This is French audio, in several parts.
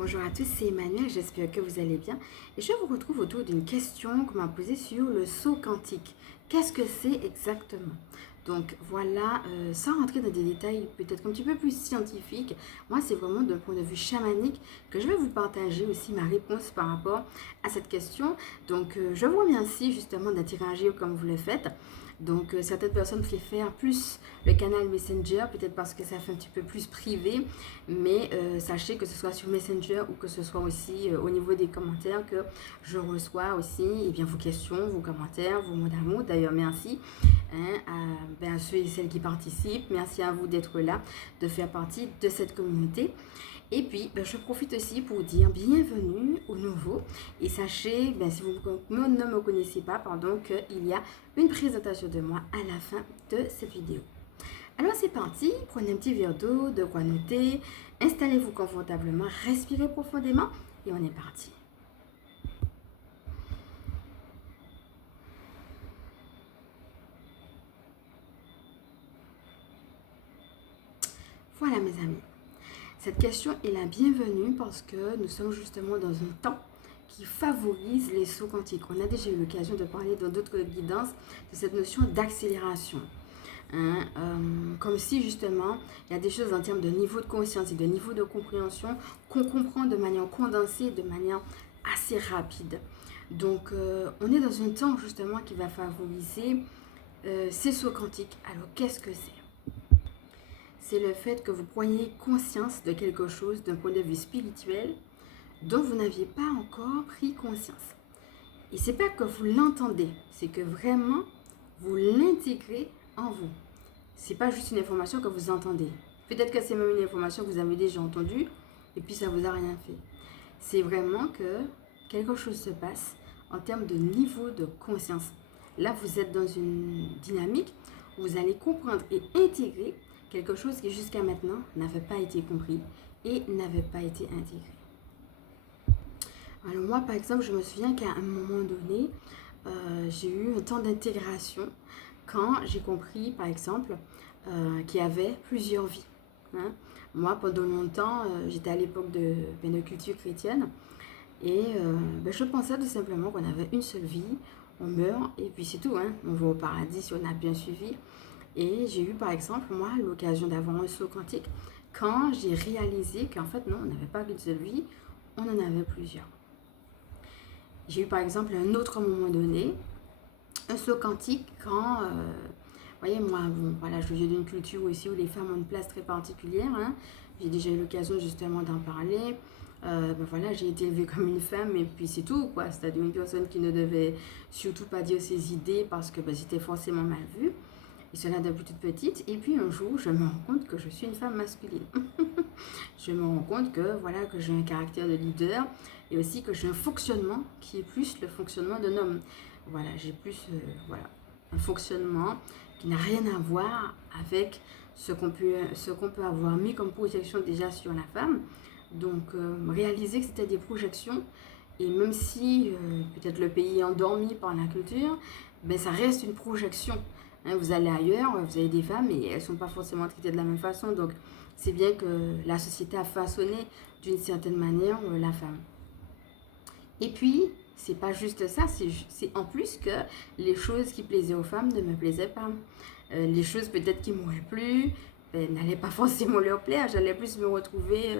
Bonjour à tous, c'est Emmanuel, j'espère que vous allez bien. Et je vous retrouve autour d'une question qu'on m'a posée sur le saut quantique. Qu'est-ce que c'est exactement? Donc voilà, sans rentrer dans des détails peut-être un petit peu plus scientifiques, moi c'est vraiment d'un point de vue chamanique que je vais vous partager aussi ma réponse par rapport à cette question. Donc je vous remercie justement d'interagir comme vous le faites. Donc certaines personnes préfèrent plus le canal Messenger, peut-être parce que ça fait un petit peu plus privé, mais sachez que ce soit sur Messenger ou que ce soit aussi au niveau des commentaires que je reçois aussi vos questions, vos commentaires, vos mots d'amour. D'ailleurs, merci à ceux et celles qui participent. Merci à vous d'être là, de faire partie de cette communauté. Et puis, je profite aussi pour dire bienvenue aux nouveaux. Et sachez, si vous ne me connaissez pas, qu'il y a une présentation de moi à la fin de cette vidéo. Alors c'est parti, prenez un petit verre d'eau, de quoi noter, installez-vous confortablement, respirez profondément et on est parti. Voilà mes amis. Cette question est la bienvenue parce que nous sommes justement dans un temps qui favorise les sauts quantiques. On a déjà eu l'occasion de parler dans d'autres guidances de cette notion d'accélération. Comme si justement il y a des choses en termes de niveau de conscience et de niveau de compréhension qu'on comprend de manière condensée, de manière assez rapide. Donc on est dans un temps justement qui va favoriser ces sauts quantiques. Alors qu'est-ce que c'est? C'est le fait que vous preniez conscience de quelque chose d'un point de vue spirituel dont vous n'aviez pas encore pris conscience. Et c'est pas que vous l'entendez, c'est que vraiment vous l'intégrez en vous. C'est pas juste une information que vous entendez. Peut-être que c'est même une information que vous avez déjà entendue et puis ça vous a rien fait. C'est vraiment que quelque chose se passe en termes de niveau de conscience. Là, vous êtes dans une dynamique où vous allez comprendre et intégrer quelque chose qui jusqu'à maintenant n'avait pas été compris et n'avait pas été intégré. Alors moi, par exemple, je me souviens qu'à un moment donné, j'ai eu un temps d'intégration quand j'ai compris, par exemple, qu'il y avait plusieurs vies. Moi, pendant longtemps, j'étais à l'époque de culture chrétienne et je pensais tout simplement qu'on avait une seule vie, on meurt et puis c'est tout. On va au paradis si on a bien suivi. Et j'ai eu par exemple, moi, l'occasion d'avoir un saut quantique quand j'ai réalisé qu'en fait, non, on n'avait pas qu'une seule vie, on en avait plusieurs. J'ai eu par exemple un autre moment donné, un saut quantique quand, voyez, moi, je viens d'une culture aussi où les femmes ont une place très particulière. J'ai déjà eu l'occasion justement d'en parler. J'ai été élevée comme une femme et puis c'est tout, quoi. C'est-à-dire une personne qui ne devait surtout pas dire ses idées parce que c'était forcément mal vu. Et cela depuis toute petite. Et puis un jour, je me rends compte que je suis une femme masculine. Je me rends compte que j'ai un caractère de leader et aussi que j'ai un fonctionnement qui est plus le fonctionnement d'un homme. Voilà, j'ai plus un fonctionnement qui n'a rien à voir avec ce qu'on peut avoir mis comme projection déjà sur la femme. Donc réaliser que c'était des projections et même si peut-être le pays est endormi par la culture, ça reste une projection. Vous allez ailleurs, vous avez des femmes et elles ne sont pas forcément traitées de la même façon. Donc, c'est bien que la société a façonné d'une certaine manière la femme. Et puis, c'est pas juste ça, c'est en plus que les choses qui plaisaient aux femmes ne me plaisaient pas. Les choses peut-être qui m'auraient plu n'allaient pas forcément leur plaire. J'allais plus me retrouver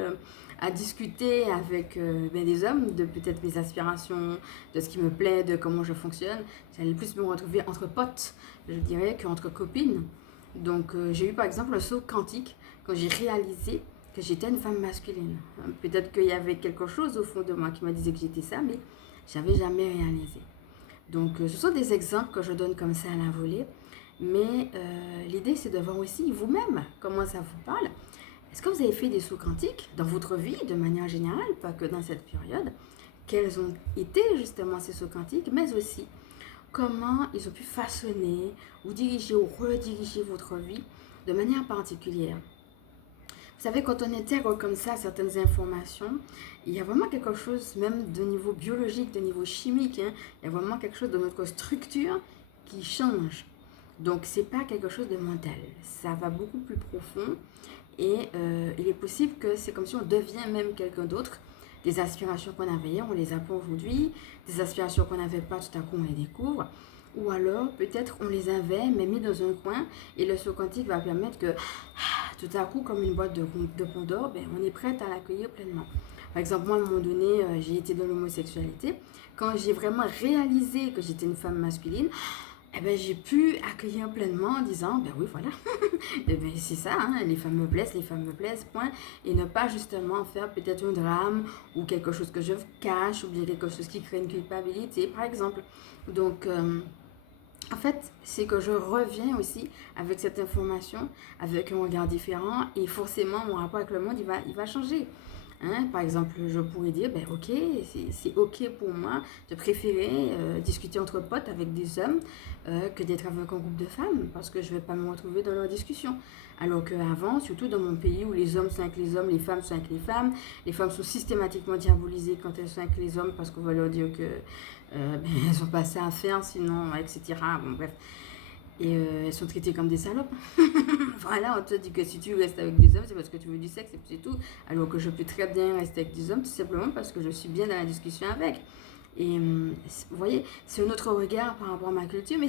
à discuter avec des hommes de peut-être mes aspirations, de ce qui me plaît, de comment je fonctionne. J'allais plus me retrouver entre potes, je dirais, qu'entre copines. Donc j'ai eu par exemple le saut quantique quand j'ai réalisé que j'étais une femme masculine. Peut-être qu'il y avait quelque chose au fond de moi qui me disait que j'étais ça, mais j'avais jamais réalisé. Donc ce sont des exemples que je donne comme ça à la volée. Mais l'idée, c'est de voir aussi vous-même comment ça vous parle. Est-ce que vous avez fait des sauts quantiques dans votre vie, de manière générale, pas que dans cette période? Quels ont été justement ces sauts quantiques, mais aussi comment ils ont pu façonner ou diriger ou rediriger votre vie de manière particulière? Vous savez, quand on intègre comme ça certaines informations, il y a vraiment quelque chose, même de niveau biologique, de niveau chimique, il y a vraiment quelque chose de notre structure qui change. Donc, ce n'est pas quelque chose de mental. Ça va beaucoup plus profond et il est possible que c'est comme si on devient même quelqu'un d'autre Des aspirations qu'on avait hier, on les a pas aujourd'hui. Des aspirations qu'on n'avait pas, tout à coup, on les découvre. Ou alors, peut-être, on les avait, mais mis dans un coin. Et le saut quantique va permettre que, tout à coup, comme une boîte de Pandore, ben, on est prête à l'accueillir pleinement. Par exemple, moi, à un moment donné, j'ai été dans l'homosexualité. Quand j'ai vraiment réalisé que j'étais une femme masculine, eh ben, j'ai pu accueillir pleinement en disant, ben oui, voilà, eh ben, c'est ça, hein, les femmes me plaisent, point. Et ne pas justement faire peut-être un drame ou quelque chose que je cache ou bien quelque chose qui crée une culpabilité, par exemple. Donc, en fait, c'est que je reviens aussi avec cette information, avec un regard différent et forcément, mon rapport avec le monde, il va changer. Hein, par exemple, je pourrais dire, ben ok, c'est ok pour moi de préférer discuter entre potes avec des hommes que d'être avec un groupe de femmes, parce que je ne vais pas me retrouver dans leur discussion. Alors qu'avant, surtout dans mon pays où les hommes sont avec les hommes, les femmes sont avec les femmes sont systématiquement diabolisées quand elles sont avec les hommes parce qu'on va leur dire que ben, elles ont pas ça à faire, sinon, etc. Bon, bref. Et elles sont traitées comme des salopes. Voilà, on te dit que si tu restes avec des hommes, c'est parce que tu veux du sexe et puis c'est tout. Alors que je peux très bien rester avec des hommes, tout simplement parce que je suis bien dans la discussion avec. Et vous voyez, c'est un autre regard par rapport à ma culture, mais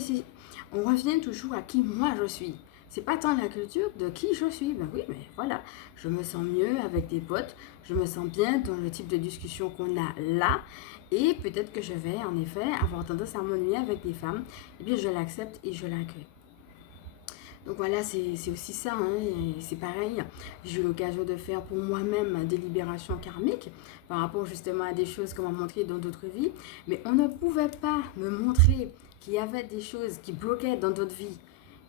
on revient toujours à qui moi je suis. C'est pas tant la culture de qui je suis. Ben oui, mais voilà, je me sens mieux avec des potes, je me sens bien dans le type de discussion qu'on a là. Et peut-être que je vais en effet avoir tendance à m'ennuyer avec des femmes. Eh bien, je l'accepte et je l'accueille. Donc voilà, c'est aussi ça, hein, et c'est pareil, j'ai eu l'occasion de faire pour moi-même des libérations karmiques par rapport justement à des choses qu'on m'a montrées dans d'autres vies, mais on ne pouvait pas me montrer qu'il y avait des choses qui bloquaient dans d'autres vies,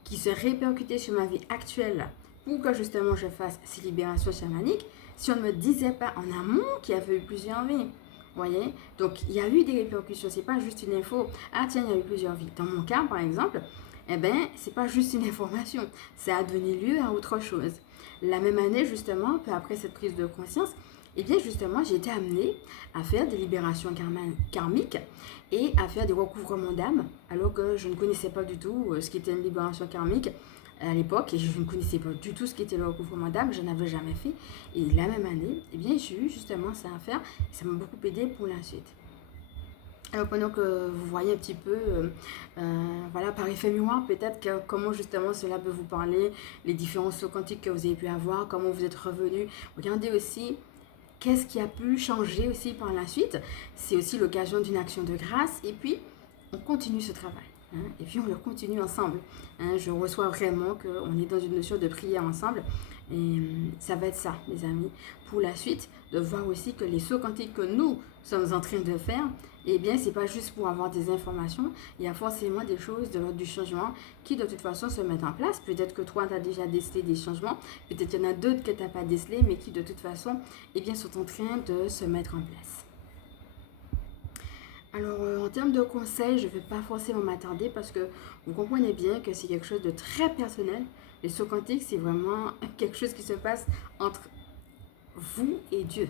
qui se répercutaient sur ma vie actuelle pour que justement je fasse ces libérations chamaniques, si on ne me disait pas en amont qu'il y avait eu plusieurs vies. Voyez, donc il y a eu des répercussions, c'est pas juste une info, ah tiens, il y a eu plusieurs vies. Dans mon cas, par exemple, eh bien, c'est pas juste une information, ça a donné lieu à autre chose. La même année, justement, peu après cette prise de conscience, eh bien, justement, j'ai été amenée à faire des libérations karmiques et à faire des recouvrements d'âme, alors que je ne connaissais pas du tout ce qu'était une libération karmique à l'époque, et je ne connaissais pas du tout ce qu'était le recouvrement d'âme, je n'avais jamais fait. Et la même année, eh bien, j'ai eu justement ça à faire, et ça m'a beaucoup aidé pour la suite. Alors pendant que vous voyez un petit peu, voilà, par effet miroir, peut-être comment justement cela peut vous parler, les différents sauts quantiques que vous avez pu avoir, comment vous êtes revenu. Regardez aussi qu'est-ce qui a pu changer aussi par la suite. C'est aussi l'occasion d'une action de grâce, et puis on continue ce travail. Hein, et puis on le continue ensemble. Hein, je reçois vraiment qu'on est dans une notion de prière ensemble. Et ça va être ça, mes amis, pour la suite, de voir aussi que les sauts quantiques que nous sommes en train de faire, eh bien, c'est pas juste pour avoir des informations, il y a forcément des choses de l'ordre du changement qui, de toute façon, se mettent en place. Peut-être que toi, tu as déjà décelé des changements, peut-être qu'il y en a d'autres que tu n'as pas décelés, mais qui, de toute façon, eh bien, sont en train de se mettre en place. Alors, en termes de conseils, je ne vais pas forcément m'attarder parce que vous comprenez bien que c'est quelque chose de très personnel. Les sauts quantiques, c'est vraiment quelque chose qui se passe entre vous et Dieu.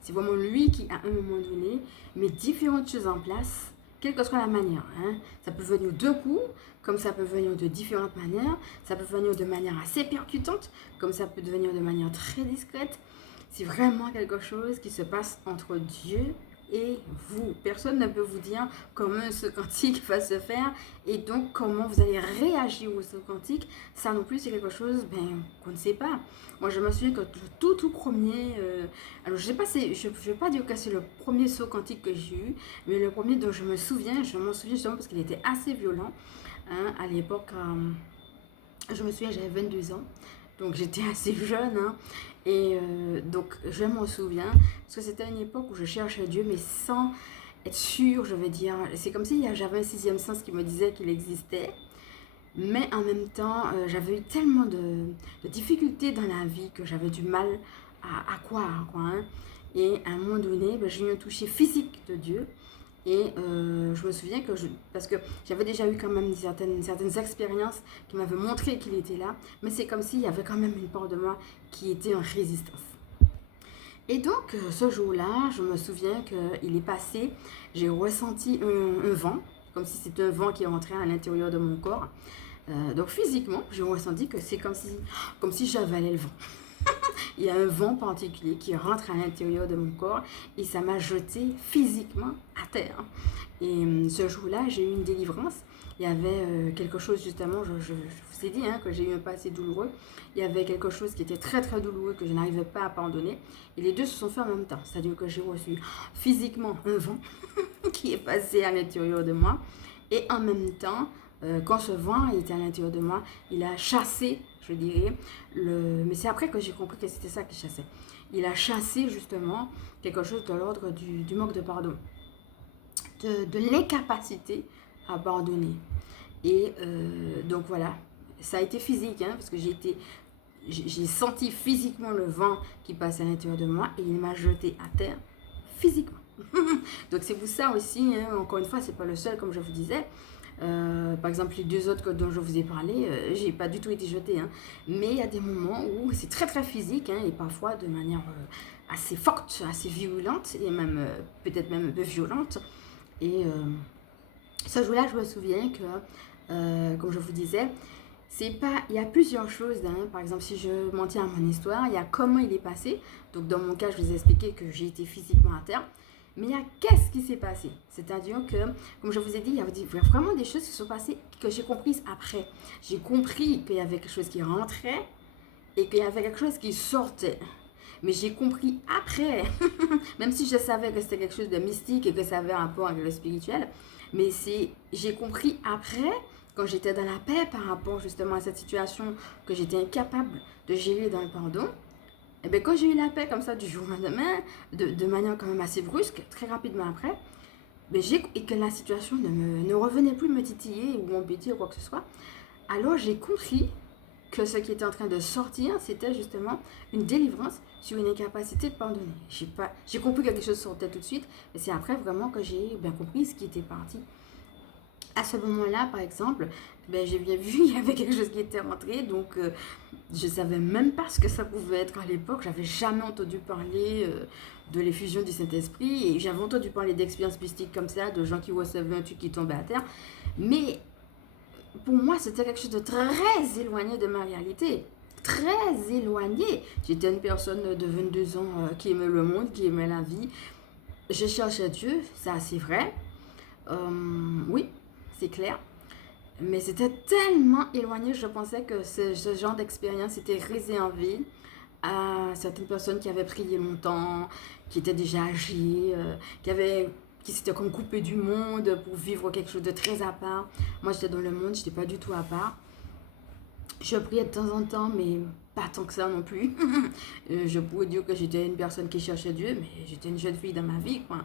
C'est vraiment lui qui, à un moment donné, met différentes choses en place, quelle que soit la manière. Hein. Ça peut venir de coups, comme ça peut venir de différentes manières. Ça peut venir de manière assez percutante, comme ça peut venir de manière très discrète. C'est vraiment quelque chose qui se passe entre Dieu et vous. Personne ne peut vous dire comment ce quantique va se faire et donc comment vous allez réagir au saut quantique. Ça non plus, c'est quelque chose qu'on ne sait pas. Moi, je me souviens que le tout premier... alors, je ne vais pas dire que c'est le premier saut quantique que j'ai eu, mais le premier dont je m'en souviens justement parce qu'il était assez violent. Hein, à l'époque, je me souviens, j'avais 22 ans. Donc j'étais assez jeune, hein, et donc je m'en souviens, parce que c'était une époque où je cherchais Dieu, mais sans être sûre, je vais dire. C'est comme si j'avais un sixième sens qui me disait qu'il existait, mais en même temps, j'avais eu tellement de difficultés dans la vie que j'avais du mal à croire, quoi. Hein. Et à un moment donné, j'ai eu un toucher physique de Dieu. Et je me souviens que parce que j'avais déjà eu quand même certaines expériences qui m'avaient montré qu'il était là, mais c'est comme s'il y avait quand même une part de moi qui était en résistance. Et donc, ce jour-là, je me souviens qu'il est passé, j'ai ressenti un vent, comme si c'était un vent qui rentrait à l'intérieur de mon corps. Donc, physiquement, j'ai ressenti que c'est comme si j'avalais le vent. il y a un vent particulier qui rentre à l'intérieur de mon corps et ça m'a jeté physiquement à terre. Et ce jour-là, j'ai eu une délivrance. Il y avait quelque chose, justement, je vous ai dit que j'ai eu un passé douloureux. Il y avait quelque chose qui était très très douloureux que je n'arrivais pas à pardonner. Et les deux se sont fait en même temps. C'est-à-dire que j'ai reçu physiquement un vent qui est passé à l'intérieur de moi. Et en même temps, quand ce vent était à l'intérieur de moi, il a chassé, je dirais, mais c'est après que j'ai compris que c'était ça qui chassait. Il a chassé justement quelque chose de l'ordre du manque de pardon, de l'incapacité à pardonner. Et donc voilà, ça a été physique, parce que j'ai senti physiquement le vent qui passe à l'intérieur de moi et il m'a jeté à terre physiquement. Donc c'est pour ça aussi, encore une fois, c'est pas le seul, comme je vous disais. Par exemple, les deux autres dont je vous ai parlé, j'ai pas du tout été jetée. Mais il y a des moments où c'est très très physique et parfois de manière assez forte, assez violente et même peut-être même un peu violente. Et ce jour-là, je me souviens que, comme je vous disais, il y a plusieurs choses. Par exemple, si je m'en tiens à mon histoire, il y a comment il est passé. Donc dans mon cas, je vous ai expliqué que j'ai été physiquement à terre. Mais il y a qu'est-ce qui s'est passé. C'est-à-dire que, comme je vous ai dit, il y a vraiment des choses qui sont passées que j'ai comprises après. J'ai compris qu'il y avait quelque chose qui rentrait et qu'il y avait quelque chose qui sortait. Mais j'ai compris après, même si je savais que c'était quelque chose de mystique et que ça avait un rapport avec le spirituel, mais j'ai compris après, quand j'étais dans la paix par rapport justement à cette situation que j'étais incapable de gérer dans le pardon. Et bien quand j'ai eu la paix comme ça du jour au lendemain, de manière quand même assez brusque, très rapidement après, et que la situation ne revenait plus me titiller ou m'embêter ou quoi que ce soit, alors j'ai compris que ce qui était en train de sortir, c'était justement une délivrance sur une incapacité de pardonner. J'ai compris que quelque chose sortait tout de suite, mais c'est après vraiment que j'ai bien compris ce qui était parti. À ce moment-là, par exemple, j'ai bien vu, il y avait quelque chose qui était rentré, donc je ne savais même pas ce que ça pouvait être à l'époque. J'avais jamais entendu parler de l'effusion du Saint-Esprit, et j'avais entendu parler d'expériences mystiques comme ça, de gens qui recevaient un truc qui tombait à terre, mais pour moi, c'était quelque chose de très éloigné de ma réalité. Très éloigné. J'étais une personne de 22 ans qui aimait le monde, qui aimait la vie. Je cherchais Dieu, ça c'est vrai. Oui, c'est clair. Mais c'était tellement éloigné, je pensais que ce genre d'expérience était réservé à certaines personnes qui avaient prié longtemps, qui étaient déjà âgées, qui s'étaient comme coupées du monde pour vivre quelque chose de très à part. Moi, j'étais dans le monde, je n'étais pas du tout à part. Je priais de temps en temps, mais pas tant que ça non plus. Je pourrais dire que j'étais une personne qui cherchait Dieu, mais j'étais une jeune fille dans ma vie, quoi.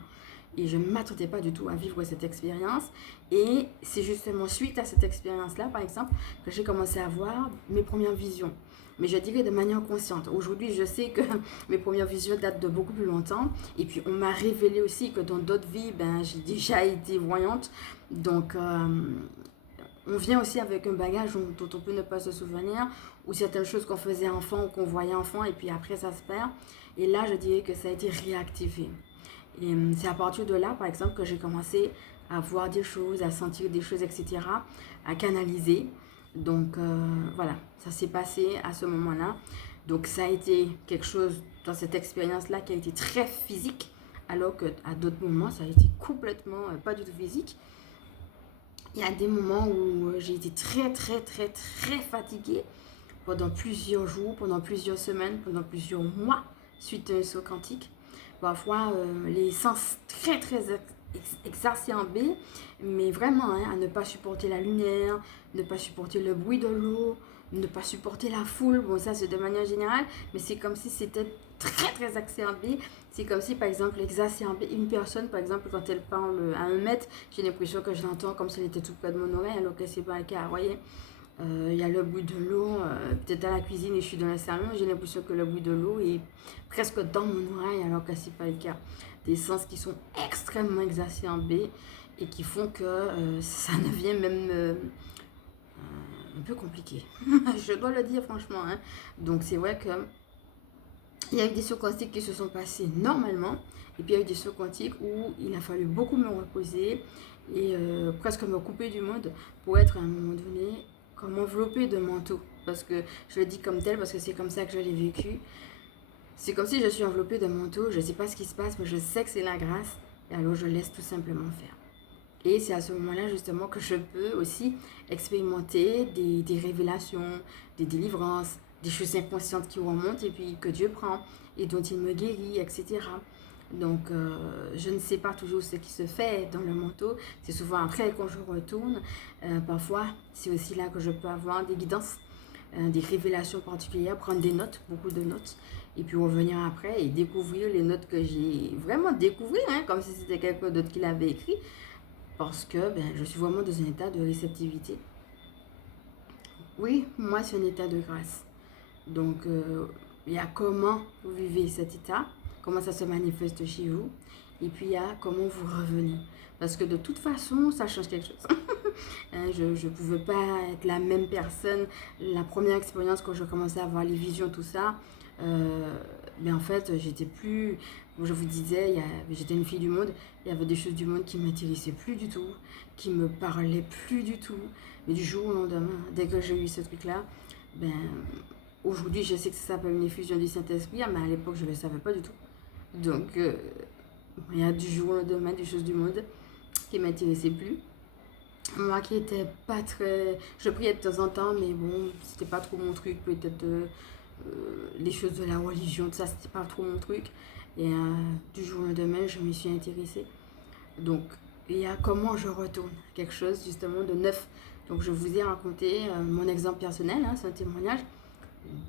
Et je ne m'attendais pas du tout à vivre cette expérience. Et c'est justement suite à cette expérience-là, par exemple, que j'ai commencé à avoir mes premières visions. Mais je dirais de manière consciente. Aujourd'hui, je sais que mes premières visions datent de beaucoup plus longtemps. Et puis, on m'a révélé aussi que dans d'autres vies, j'ai déjà été voyante. Donc, on vient aussi avec un bagage dont on peut ne pas se souvenir, ou certaines choses qu'on faisait enfant ou qu'on voyait enfant, et puis après, ça se perd. Et là, je dirais que ça a été réactivé. Et c'est à partir de là, par exemple, que j'ai commencé à voir des choses, à sentir des choses, etc., à canaliser. Donc, voilà, ça s'est passé à ce moment-là. Donc, ça a été quelque chose dans cette expérience-là qui a été très physique, alors qu'à d'autres moments, ça a été complètement pas du tout physique. Il y a des moments où j'ai été très, très, très, très fatiguée pendant plusieurs jours, pendant plusieurs semaines, pendant plusieurs mois suite à un saut quantique. Parfois, les sens très, très exacerbés, mais vraiment, à ne pas supporter la lumière, ne pas supporter le bruit de l'eau, ne pas supporter la foule. Bon, ça, c'est de manière générale, mais c'est comme si c'était très, très exacerbé. C'est comme si, par exemple, exacerber une personne, par exemple, quand elle parle à 1 mètre, j'ai l'impression que je l'entends comme si elle était tout près de mon oreille, alors que c'est pas le cas. Vous voyez, il y a le bruit de l'eau, peut-être à la cuisine et je suis dans le salon, j'ai l'impression que le bruit de l'eau est presque dans mon oreille, alors que c'est pas le cas. Des sens qui sont extrêmement exacerbés et qui font que ça devient même un peu compliqué. Je dois le dire franchement. Donc c'est vrai que il y a eu des sauts quantiques qui se sont passés normalement, et puis il y a eu des sauts quantiques où il a fallu beaucoup me reposer et presque me couper du monde pour être à un moment donné comme enveloppée de manteau. Parce que je le dis comme tel, parce que c'est comme ça que je l'ai vécu. C'est comme si je suis enveloppée d'un manteau, je ne sais pas ce qui se passe, mais je sais que c'est la grâce, et alors je laisse tout simplement faire. Et c'est à ce moment-là justement que je peux aussi expérimenter des révélations, des délivrances, des choses inconscientes qui remontent et puis que Dieu prend et dont il me guérit, etc. Donc, je ne sais pas toujours ce qui se fait dans le manteau. C'est souvent après quand je retourne. Parfois, c'est aussi là que je peux avoir des guidances, des révélations particulières, prendre des notes, beaucoup de notes, et puis revenir après et découvrir les notes que j'ai vraiment découvert, hein, comme si c'était quelqu'un d'autre qui l'avait écrit, parce que je suis vraiment dans un état de réceptivité. Oui, moi, c'est un état de grâce. Donc, il y a comment vous vivez cet état, comment ça se manifeste chez vous, et puis il y a comment vous revenez. Parce que de toute façon, ça change quelque chose. Je ne pouvais pas être la même personne. La première expérience, quand je commençais à avoir les visions, tout ça, mais en fait, j'étais plus, comme je vous disais, j'étais une fille du monde, il y avait des choses du monde qui ne m'intéressaient plus du tout, qui me parlaient plus du tout. Mais du jour au lendemain, dès que j'ai eu ce truc-là, aujourd'hui, je sais que ça s'appelle une effusion du Saint-Esprit, mais à l'époque, je ne le savais pas du tout. Donc, il y a du jour au lendemain des choses du monde qui ne m'intéressaient plus. Moi qui n'étais pas très... Je priais de temps en temps, mais bon, c'était pas trop mon truc. Peut-être les choses de la religion, tout ça, c'était pas trop mon truc. Et du jour au lendemain, je me suis intéressée. Donc, il y a comment je retourne, quelque chose justement de neuf. Donc, je vous ai raconté mon exemple personnel, hein, c'est un témoignage.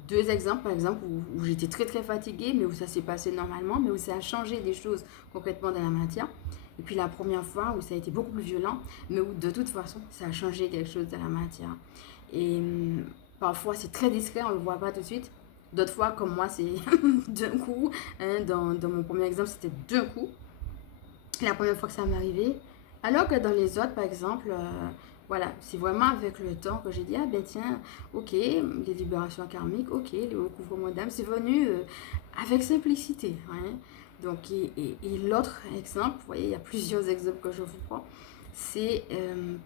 2 exemples, par exemple, où j'étais très très fatiguée, mais où ça s'est passé normalement, mais où ça a changé des choses concrètement dans la matière. Et puis la première fois où ça a été beaucoup plus violent, mais où de toute façon, ça a changé quelque chose dans la matière. Et parfois, c'est très discret, on ne le voit pas tout de suite. D'autres fois, comme moi, c'est d'un coup. Hein, dans mon premier exemple, c'était d'un coup. La première fois que ça m'est arrivé. Alors que dans les autres, par exemple, voilà, c'est vraiment avec le temps que j'ai dit, ah ben tiens, ok, les libérations karmiques, ok, les recouvrements d'âme, c'est venu avec simplicité. Hein. Donc, et l'autre exemple, vous voyez, il y a plusieurs exemples que je vous prends, c'est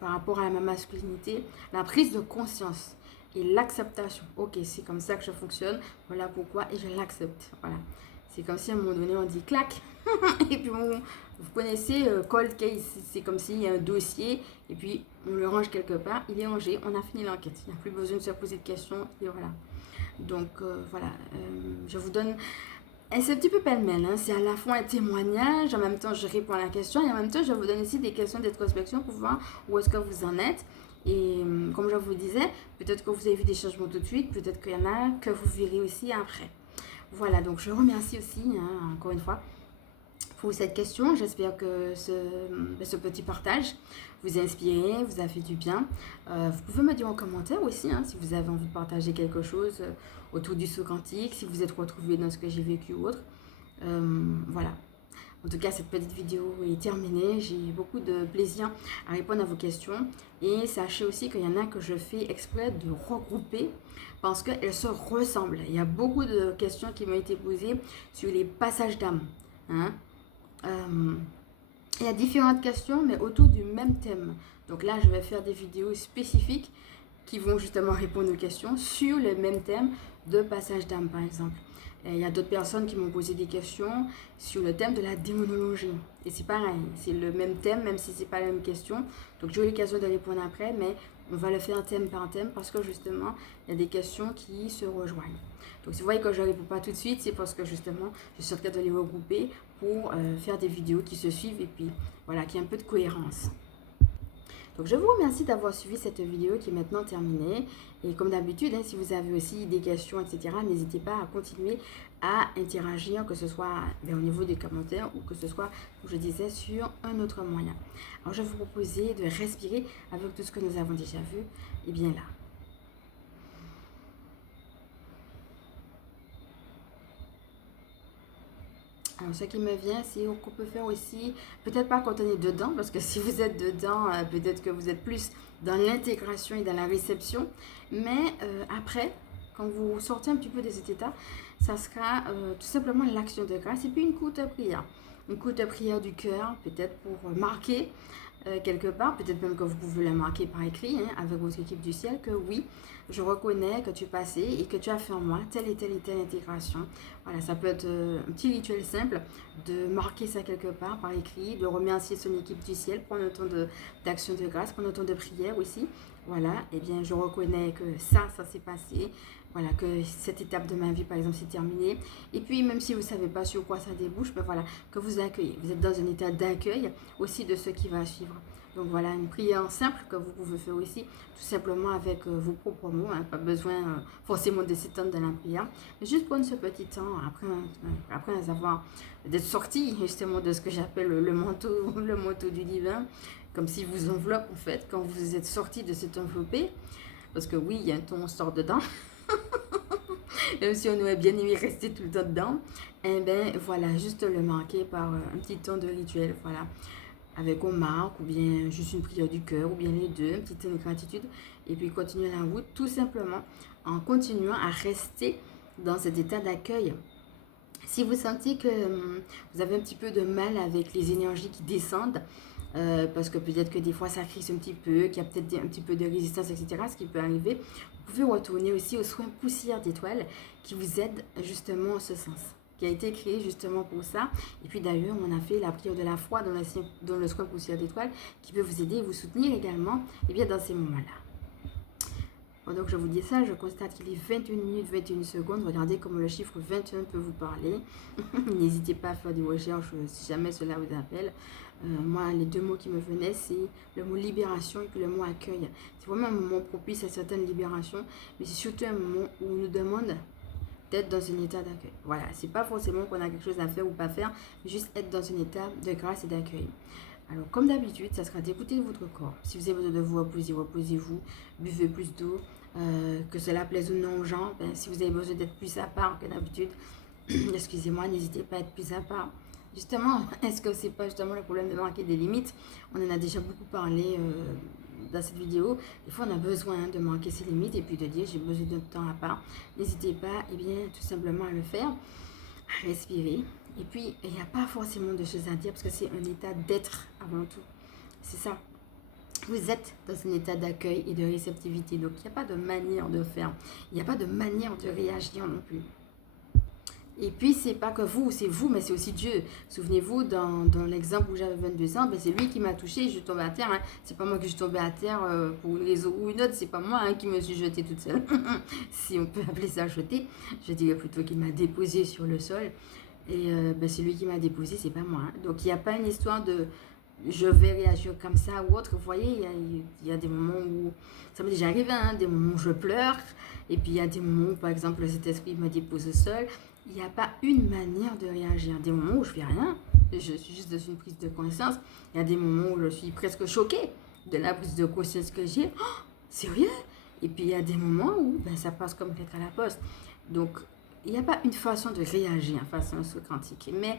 par rapport à ma masculinité, la prise de conscience et l'acceptation. Ok, c'est comme ça que je fonctionne, voilà pourquoi, et je l'accepte. Voilà. C'est comme si à un moment donné, on dit clac, et puis vous connaissez cold case, c'est comme s'il y a un dossier, et puis on le range quelque part, il est rangé, on a fini l'enquête. Il n'y a plus besoin de se poser de questions, et voilà. Donc voilà, je vous donne... C'est un petit peu pêle-mêle, hein. C'est à la fois un témoignage, en même temps je réponds à la question, et en même temps je vous donne aussi des questions d'introspection pour voir où est-ce que vous en êtes. Et comme je vous disais, peut-être que vous avez vu des changements tout de suite, peut-être qu'il y en a que vous verrez aussi après. Voilà, donc je remercie aussi, hein, encore une fois, pour cette question. J'espère que ce petit partage vous a inspiré, vous a fait du bien. Vous pouvez me dire en commentaire aussi, hein, si vous avez envie de partager quelque chose autour du saut quantique, si vous êtes retrouvé dans ce que j'ai vécu ou autre. Voilà. En tout cas, cette petite vidéo est terminée. J'ai eu beaucoup de plaisir à répondre à vos questions. Et sachez aussi qu'il y en a que je fais exprès de regrouper parce qu'elles se ressemblent. Il y a beaucoup de questions qui m'ont été posées sur les passages d'âme. Hein. Il y a différentes questions, mais autour du même thème. Donc là, je vais faire des vidéos spécifiques qui vont justement répondre aux questions sur le même thème de passage d'âme, par exemple. Et il y a d'autres personnes qui m'ont posé des questions sur le thème de la démonologie. Et c'est pareil, c'est le même thème, même si ce n'est pas la même question. Donc j'aurai l'occasion de répondre après, mais on va le faire thème par thème parce que justement, il y a des questions qui se rejoignent. Donc si vous voyez que je ne réponds pas tout de suite, c'est parce que justement, je suis en train de les regrouper pour faire des vidéos qui se suivent et puis voilà, qu'il y ait un peu de cohérence. Donc je vous remercie d'avoir suivi cette vidéo qui est maintenant terminée. Et comme d'habitude, hein, si vous avez aussi des questions, etc., n'hésitez pas à continuer à interagir, que ce soit au niveau des commentaires ou que ce soit, comme je disais, sur un autre moyen. Alors je vais vous proposer de respirer avec tout ce que nous avons déjà vu. Et bien là. Alors, ce qui me vient, c'est qu'on peut faire aussi, peut-être pas quand on est dedans, parce que si vous êtes dedans, peut-être que vous êtes plus dans l'intégration et dans la réception. Mais après, quand vous sortez un petit peu de cet état, ça sera tout simplement l'action de grâce et puis une courte prière. Une courte prière du cœur, peut-être pour marquer quelque part, peut-être même que vous pouvez la marquer par écrit hein, avec votre équipe du ciel, que oui, je reconnais que tu es passé et que tu as fait en moi telle et telle et telle intégration. Voilà, ça peut être un petit rituel simple de marquer ça quelque part par écrit, de remercier son équipe du ciel, prendre le temps d'action de grâce, prendre le temps de prière aussi. Voilà, et bien je reconnais que ça s'est passé. Voilà, que cette étape de ma vie, par exemple, c'est terminée. Et puis, même si vous ne savez pas sur quoi ça débouche, ben voilà, que vous accueillez. Vous êtes dans un état d'accueil aussi de ce qui va suivre. Donc voilà, une prière simple que vous pouvez faire aussi, tout simplement avec vos propres mots. Hein, pas besoin forcément de s'étendre dans la prière. Mais juste prendre ce petit temps, après avoir d'être sorti justement de ce que j'appelle le manteau du divin, comme si vous enveloppe en fait, quand vous êtes sorti de cet enveloppé. Parce que oui, il y a un temps, on sort dedans. Même si on aurait bien aimé rester tout le temps dedans, et bien voilà, juste le marquer par un petit temps de rituel, voilà, avec on marque, ou bien juste une prière du cœur, ou bien les deux, un petit temps de gratitude, et puis continuer la route, tout simplement, en continuant à rester dans cet état d'accueil. Si vous sentez que vous avez un petit peu de mal avec les énergies qui descendent, parce que peut-être que des fois ça crise un petit peu, qu'il y a peut-être un petit peu de résistance, etc., ce qui peut arriver, vous pouvez retourner aussi aux soins poussière d'étoiles qui vous aident justement en ce sens, qui a été créé justement pour ça. Et puis d'ailleurs, on a fait la prière de la foi dans le soin poussière d'étoiles qui peut vous aider et vous soutenir également et bien dans ces moments-là. Pendant que je vous dis ça, je constate qu'il est 21 minutes 21 secondes. Regardez comment le chiffre 21 peut vous parler. N'hésitez pas à faire des recherches si jamais cela vous appelle. Moi, les deux mots qui me venaient, c'est le mot libération et puis le mot accueil. C'est vraiment un moment propice à certaines libérations, mais c'est surtout un moment où on nous demande d'être dans un état d'accueil. Voilà, c'est pas forcément qu'on a quelque chose à faire ou pas faire, mais juste être dans un état de grâce et d'accueil. Alors, comme d'habitude, ça sera d'écouter votre corps. Si vous avez besoin de vous reposer, reposez-vous, buvez plus d'eau, que cela plaise ou non aux gens. Ben, si vous avez besoin d'être plus à part que d'habitude, excusez-moi, n'hésitez pas à être plus à part. Justement, est-ce que c'est pas justement le problème de marquer des limites? On en a déjà beaucoup parlé dans cette vidéo. Des fois, on a besoin de marquer ses limites et puis de dire j'ai besoin de temps à part. N'hésitez pas, et bien, tout simplement à le faire, à respirer. Et puis, il n'y a pas forcément de choses à dire parce que c'est un état d'être avant tout. C'est ça. Vous êtes dans un état d'accueil et de réceptivité. Donc, il n'y a pas de manière de faire. Il n'y a pas de manière de réagir non plus. Et puis, c'est pas que vous, c'est vous, mais c'est aussi Dieu. Souvenez-vous, dans l'exemple où j'avais 22 ans, ben c'est lui qui m'a touché, je suis tombée à terre. Hein. C'est pas moi qui suis tombée à terre pour une raison ou une autre, c'est pas moi hein, qui me suis jetée toute seule. Si on peut appeler ça jeter, je dirais plutôt qu'il m'a déposé sur le sol. Et ben c'est lui qui m'a déposé, c'est pas moi. Hein. Donc, il n'y a pas une histoire de je vais réagir comme ça ou autre. Vous voyez, il y a des moments où ça m'est déjà arrivé, hein, des moments où je pleure. Et puis, il y a des moments où, par exemple, cet esprit me dépose au sol. Il n'y a pas une manière de réagir. Des moments où je ne fais rien, je suis juste dans une prise de conscience. Il y a des moments où je suis presque choquée de la prise de conscience que j'ai. Oh, sérieux? Et puis il y a des moments où ben, ça passe comme lettre à la poste. Donc il n'y a pas une façon de réagir face à un saut quantique. Mais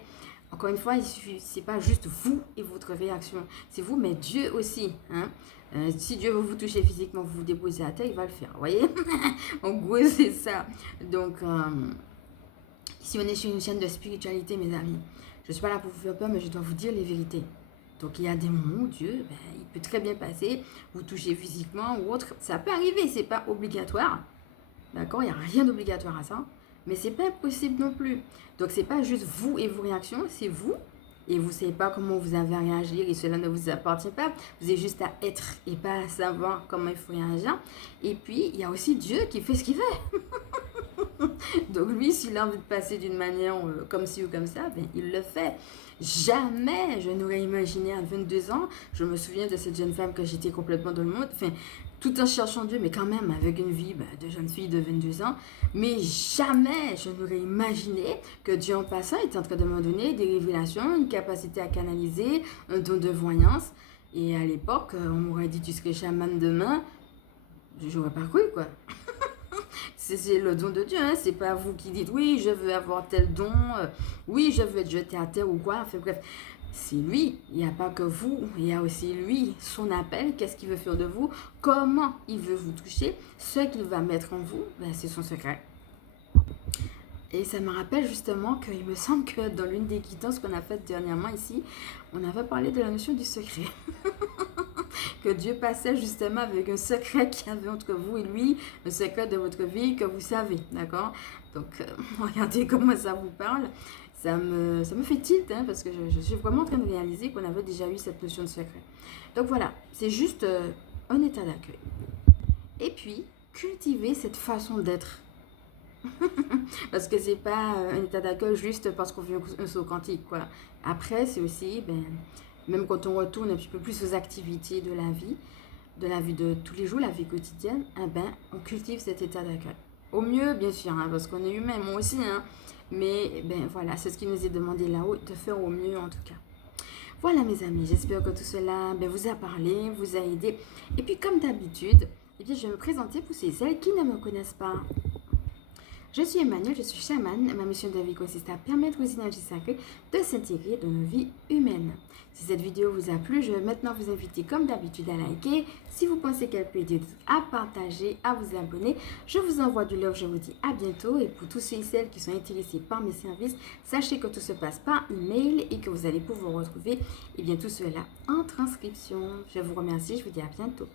encore une fois, c'est pas juste vous et votre réaction. C'est vous, mais Dieu aussi. Hein? Si Dieu veut vous toucher physiquement, vous vous déposez à terre, il va le faire. Vous voyez? En gros, c'est ça. Donc... Ici, on est sur une chaîne de spiritualité, mes amis. Je ne suis pas là pour vous faire peur, mais je dois vous dire les vérités. Donc, il y a des moments où Dieu, ben, il peut très bien passer, vous toucher physiquement ou autre. Ça peut arriver, ce n'est pas obligatoire. D'accord? Il n'y a rien d'obligatoire à ça. Mais ce n'est pas impossible non plus. Donc, ce n'est pas juste vous et vos réactions, c'est vous. Et vous ne savez pas comment vous avez à réagir et cela ne vous appartient pas. Vous avez juste à être et pas à savoir comment il faut réagir. Et puis, il y a aussi Dieu qui fait ce qu'il fait. Donc lui, s'il a envie de passer d'une manière comme ci ou comme ça, ben, il le fait. Jamais je n'aurais imaginé à 22 ans, je me souviens de cette jeune femme que j'étais complètement dans le monde, enfin, tout en cherchant Dieu, mais quand même avec une vie de jeune fille de 22 ans. Mais jamais je n'aurais imaginé que Dieu en passant était en train de me donner des révélations, une capacité à canaliser, un don de voyance. Et à l'époque, on m'aurait dit tu serais chaman demain, j'aurais pas cru quoi. C'est le don de Dieu, hein? C'est pas vous qui dites oui, je veux avoir tel don, oui, je veux être jeté à terre ou quoi. Enfin bref, c'est lui, il n'y a pas que vous, il y a aussi lui, son appel, qu'est-ce qu'il veut faire de vous, comment il veut vous toucher, ce qu'il va mettre en vous, ben, c'est son secret. Et ça me rappelle justement qu'il me semble que dans l'une des quittances qu'on a faites dernièrement ici, on avait parlé de la notion du secret. que Dieu passait justement avec un secret qu'il y avait entre vous et lui, un secret de votre vie que vous savez, d'accord? Donc, regardez comment ça vous parle. Ça me fait tilt, hein, parce que je suis vraiment en train de réaliser qu'on avait déjà eu cette notion de secret. Donc voilà, c'est juste un état d'accueil. Et puis, cultiver cette façon d'être. Parce que c'est pas un état d'accueil juste parce qu'on fait un saut quantique, quoi. Après, c'est aussi, même quand on retourne un petit peu plus aux activités de la vie de tous les jours, la vie quotidienne, on cultive cet état d'accueil. Au mieux, bien sûr, hein, parce qu'on est humain, moi aussi, hein. Mais voilà, c'est ce qui nous est demandé là-haut, de faire au mieux en tout cas. Voilà mes amis, j'espère que tout cela vous a parlé, vous a aidé. Et puis comme d'habitude, je vais me présenter pour celles qui ne me connaissent pas. Je suis Emmanuel, je suis chamane. Ma mission de vie consiste à permettre aux énergies sacrées de s'intégrer dans nos vies humaines. Si cette vidéo vous a plu, je vais maintenant vous inviter comme d'habitude à liker. Si vous pensez qu'elle peut aider, à partager, à vous abonner. Je vous envoie du love, je vous dis à bientôt. Et pour tous ceux et celles qui sont intéressés par mes services, sachez que tout se passe par email et que vous allez pouvoir retrouver tout cela en transcription. Je vous remercie, je vous dis à bientôt.